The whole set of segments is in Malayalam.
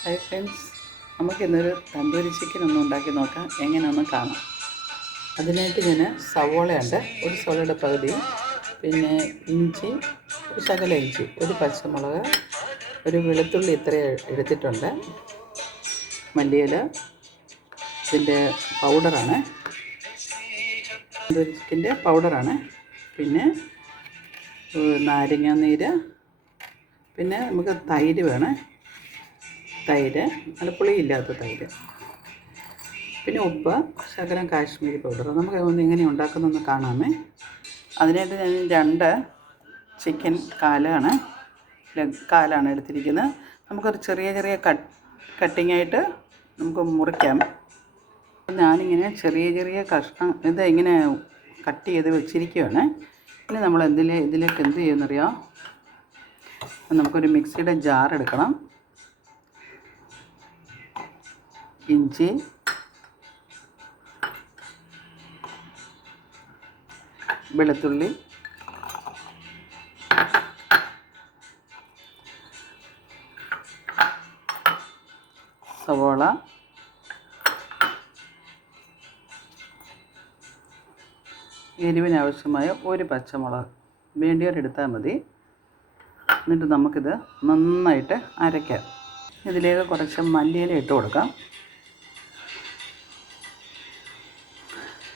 ഹായ് ഫ്രണ്ട്സ് നമുക്കിന്നൊരു തന്തൂരി ചിക്കൻ ഒന്ന് ഉണ്ടാക്കി നോക്കാം. എങ്ങനെയൊന്ന് കാണാം. അതിനായിട്ട് ഞാൻ സവോളയുണ്ട് ഒരു സവോളയുടെ പകുതി. പിന്നെ ഇഞ്ചി ഒരു ശകല ഇഞ്ചി ഒരു പച്ചമുളക് ഒരു വെളുത്തുള്ളി ഇത്ര എടുത്തിട്ടുണ്ട്. മല്ലിയില ഇതിന്റെ പൗഡറാണ് തന്തൂരി ചിക്കന്റെ പൗഡറാണ് പിന്നെ നാരങ്ങാനീര് നാരങ്ങാ നീര് പിന്നെ നമുക്ക് തൈര് വേണം. തൈര് അത് പുളിയില്ലാത്ത തൈര്. പിന്നെ ഉപ്പ് ശകലം കാശ്മീരി പൗഡർ. നമുക്ക് ഒന്ന് എങ്ങനെ ഉണ്ടാക്കുന്നതെന്ന് കാണാമേ. അതിനായിട്ട് ഞാൻ രണ്ട് ചിക്കൻ കാലാണ് കാലാണ് എടുത്തിരിക്കുന്നത്. നമുക്കൊരു ചെറിയ ചെറിയ കട്ട് കട്ടിംഗ് ആയിട്ട് നമുക്ക് മുറിക്കാം. ഞാനിങ്ങനെ ചെറിയ ചെറിയ കഷ്ണം ഇത് ഇങ്ങനെ കട്ട് ചെയ്ത് വെച്ചിരിക്കുകയാണ് ഇനി നമ്മൾ എന്തിൽ ഇതിലേക്ക് എന്ത് ചെയ്യുമെന്നറിയാം നമുക്കൊരു മിക്സിയുടെ ജാർ എടുക്കണം. ഇഞ്ചി. വെളുത്തുള്ളി. സവോള. എരിവിനാവശ്യമായ ഒരു പച്ചമുളക്. വേണ്ടിയവരെടുത്താൽ മതി. എന്നിട്ട് നമുക്കിത് നന്നായിട്ട് അരയ്ക്കാം. ഇതിലേക്ക് കുറച്ച് മല്ലിയില ഇട്ട് കൊടുക്കാം.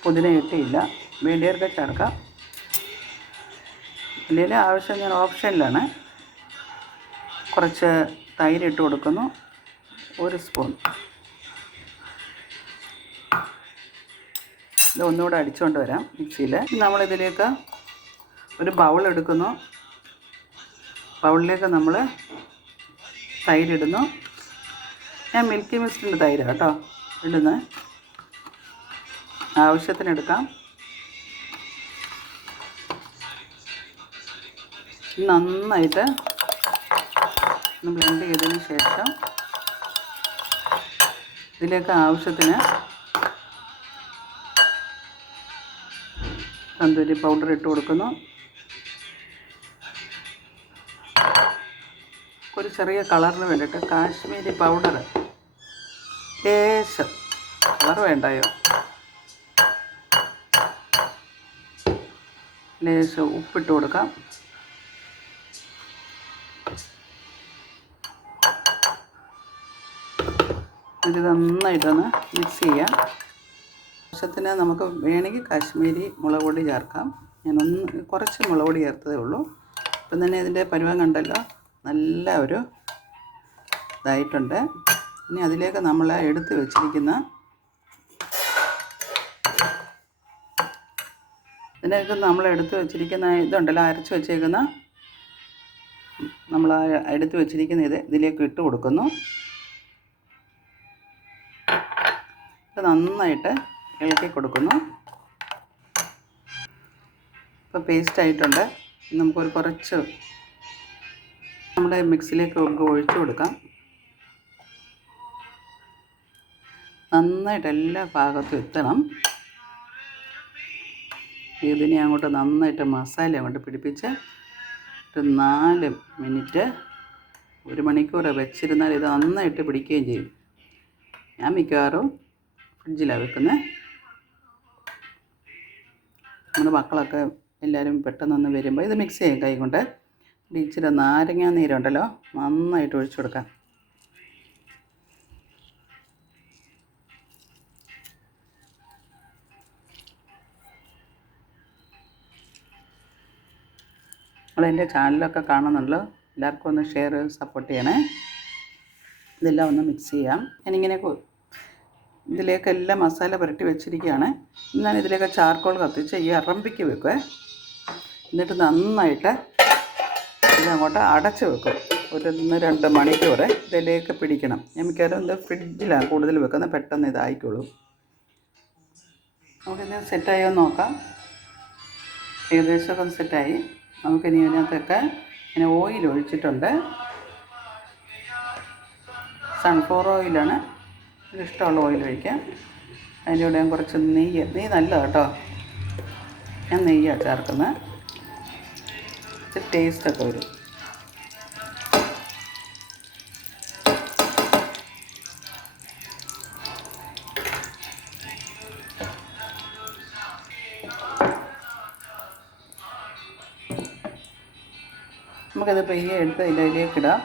പുതിന ഇട്ടില്ല വേണ്ടിയവർക്ക് ചേർക്കാം ഇല്ലെങ്കിൽ ആവശ്യം ഞാൻ ഓപ്ഷനിലാണ്. കുറച്ച് തൈര് ഇട്ട് കൊടുക്കുന്നു. ഒരു സ്പൂൺ. ഇത് ഒന്നുകൂടെ അടിച്ചുകൊണ്ട് വരാം മിക്സിയിൽ. നമ്മളിതിലേക്ക് ഒരു ബൗൾ എടുക്കുന്നു. ബൗളിലേക്ക് നമ്മൾ തൈരിടുന്നു ഞാൻ മിൽക്കി മിസ്റ്റിന്റെ തൈര് കേട്ടോ ഇടുന്നത്. ആവശ്യത്തിനെടുക്കാം. നന്നായിട്ട് ഒന്ന് ബ്ലെൻഡ് ചെയ്തതിന് ശേഷം ഇതിലേക്ക് ആവശ്യത്തിന് തന്തൂരി പൗഡർ ഇട്ട് കൊടുക്കുന്നു. ഒരു ചെറിയ കളറിന് വേണ്ടിയിട്ട് കാശ്മീരി പൗഡർ ലേശം കളർ വേണ്ടായോ? ലേശം ഉപ്പിട്ട് കൊടുക്കാം. ഇത് നന്നായിട്ടൊന്ന് മിക്സ് ചെയ്യാം. ആവശ്യത്തിന് നമുക്ക് വേണമെങ്കിൽ കാശ്മീരി മുളക് പൊടി ചേർക്കാം. ഞാനൊന്ന് കുറച്ച് മുളക് പൊടി ചേർത്തതേ ഉള്ളൂ. ഇപ്പം തന്നെ ഇതിന്റെ പരുവം കണ്ടല്ലോ. നല്ല ഒരു ഇതായിട്ടുണ്ട്. ഇനി അതിലേക്ക് നമ്മൾ എടുത്ത് വെച്ചിരിക്കുന്ന ഇതിലേക്ക് നമ്മൾ എടുത്ത് വെച്ചിരിക്കുന്ന ഇതുണ്ടല്ലോ അരച്ച് വെച്ചേക്കുന്ന. നമ്മൾ എടുത്തു വെച്ചിരിക്കുന്ന ഇത് ഇതിലേക്ക് ഇട്ട് കൊടുക്കുന്നു. ഇത് നന്നായിട്ട് ഇളക്കി കൊടുക്കുന്നു. ഇപ്പോൾ പേസ്റ്റ് ആയിട്ടുണ്ട്. നമുക്കൊരു കുറച്ച് നമ്മുടെ മിക്സിലേക്ക് നമുക്ക് ഒഴിച്ചു കൊടുക്കാം. നന്നായിട്ട് എല്ലാ ഭാഗത്തും എത്തണം. ഇതിനെ അങ്ങോട്ട് നന്നായിട്ട് മസാല അങ്ങോട്ട് പിടിപ്പിച്ച് ഒരു നാല് മിനിറ്റ് ഒരു മണിക്കൂർ വെച്ചിരുന്നാൽ ഇത് നന്നായിട്ട് പിടിക്കുകയും ചെയ്യും. ഞാൻ മിക്കവാറും ഫ്രിഡ്ജിലാണ് വെക്കുന്നത് നമ്മുടെ മക്കളൊക്കെ എല്ലാവരും പെട്ടെന്നൊന്ന് വരുമ്പോൾ ഇത് മിക്സ് ചെയ്യും കൈ കൊണ്ട്. ഇച്ചിരി നാരങ്ങാ നീരുണ്ടല്ലോ നന്നായിട്ട് ഒഴിച്ചു കൊടുക്കാം. നിങ്ങൾ എന്റെ ചാനലൊക്കെ കാണുന്നുള്ളൂ എല്ലാവർക്കും ഒന്ന് ഷെയർ സപ്പോർട്ട് ചെയ്യണേ. ഇതെല്ലാം ഒന്ന് മിക്സ് ചെയ്യാം. ഞാനിങ്ങനെ ഇതിലേക്ക് എല്ലാം മസാല പുരട്ടി വെച്ചിരിക്കുകയാണ്. ഞാൻ ഇതിലേക്ക് ചാർക്കോൾ കത്തിച്ച് ഈ അറമ്പിക്ക് വെക്കുവേ. എന്നിട്ട് നന്നായിട്ട് ഇതങ്ങോട്ട് അടച്ച് വെക്കും. ഒരു ഒന്ന് രണ്ട് മണിക്കൂർ ഇതിലേക്ക് പിടിക്കണം. ഞാൻ മിക്കവാറും ഇത് ഫ്രിഡ്ജിലാണ് കൂടുതൽ വെക്കുന്നത്. പെട്ടെന്ന് ഇതായിക്കോളും. നമുക്കിത് സെറ്റായോ നോക്കാം. ഏകദേശമൊക്കെ സെറ്റായി നമുക്കിനി ഇതിനകത്തൊക്കെ ഇങ്ങനെ ഓയിൽ ഒഴിച്ചിട്ടുണ്ട്. സൺഫ്ലവർ ഓയിലാണ് ഇഷ്ടമുള്ള ഓയിൽ ഒഴിക്കാം. അതിന്റെ കൂടെ ഞാൻ കുറച്ച് നെയ്യ് നെയ്യ് നല്ലതാണ് കേട്ടോ. ഞാൻ നെയ്യാണ് ചേർക്കുന്നത് ടേസ്റ്റൊക്കെ വരും. നമുക്കത് പെയ്യെ എടുത്ത് ഇതിലേക്ക് ഇടാം.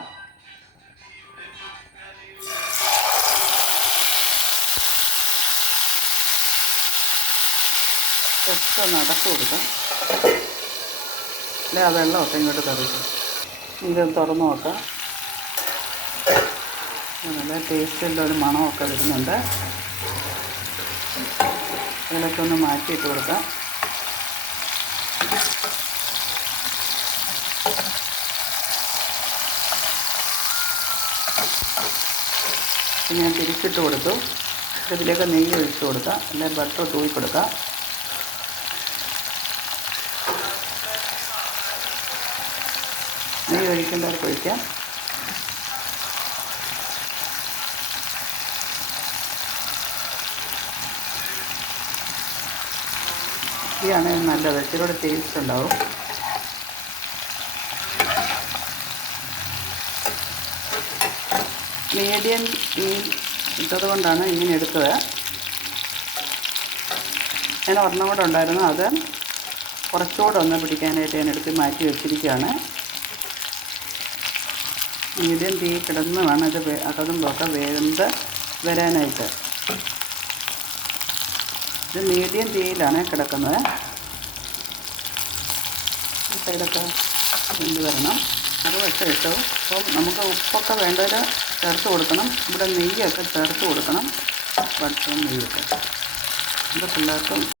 ഒക്കെ ഒന്ന് അടച്ചു കൊടുക്കാം. അല്ലെ ആ വെള്ളമൊക്കെ ഇങ്ങോട്ട് തെറിക്കും. ഇത് തുറന്ന് നോക്കാം. നല്ല ടേസ്റ്റിന്റെ ഒരു മണമൊക്കെ വരുന്നുണ്ട്. ഇതിലൊക്കെ ഒന്ന് മാറ്റിയിട്ട് കൊടുക്കാം. ഞാൻ തിരിച്ചിട്ട് കൊടുത്തു. ഇതിലേക്ക് നെയ്യ് ഒഴിച്ച് കൊടുക്കാം അല്ലെങ്കിൽ ബട്ടർ തൂയി കൊടുക്കുക. നെയ്യ് ഒഴിക്കേണ്ടവർക്ക് ഒഴിക്കാം. ഇതാണ് നല്ലത്. ഇച്ചിരി കൂടെ ടേസ്റ്റ് ഉണ്ടാവും. മീഡിയം ഈ ഇട്ടത് കൊണ്ടാണ് ഇങ്ങനെ എടുത്തത്. ഞാൻ ഒരെണ്ണം കൂടെ ഉണ്ടായിരുന്നു. അത് കുറച്ചുകൂടെ ഒന്ന് പിടിക്കാനായിട്ട് ഞാൻ എടുത്ത് മാറ്റി വെച്ചിരിക്കുകയാണ്. മീഡിയം തീ കിടന്ന് വേണം ഇത് അതും ഒക്കെ വേന്ത് വരാനായിട്ട്. ഇത് മീഡിയം തീയിലാണ് കിടക്കുന്നത്. സൈഡൊക്കെ വെന്ത് വരണം. അത് വെച്ചിട്ട് അപ്പം നമുക്ക് ഉപ്പൊക്കെ വേണ്ടവർ ചേർത്ത് കൊടുക്കണം. ഇവിടെ നെയ്യൊക്കെ ചേർത്ത് കൊടുക്കണം. ബട്ടറും നെയ്യൊക്കെ. ഇത് പിള്ളേർക്കും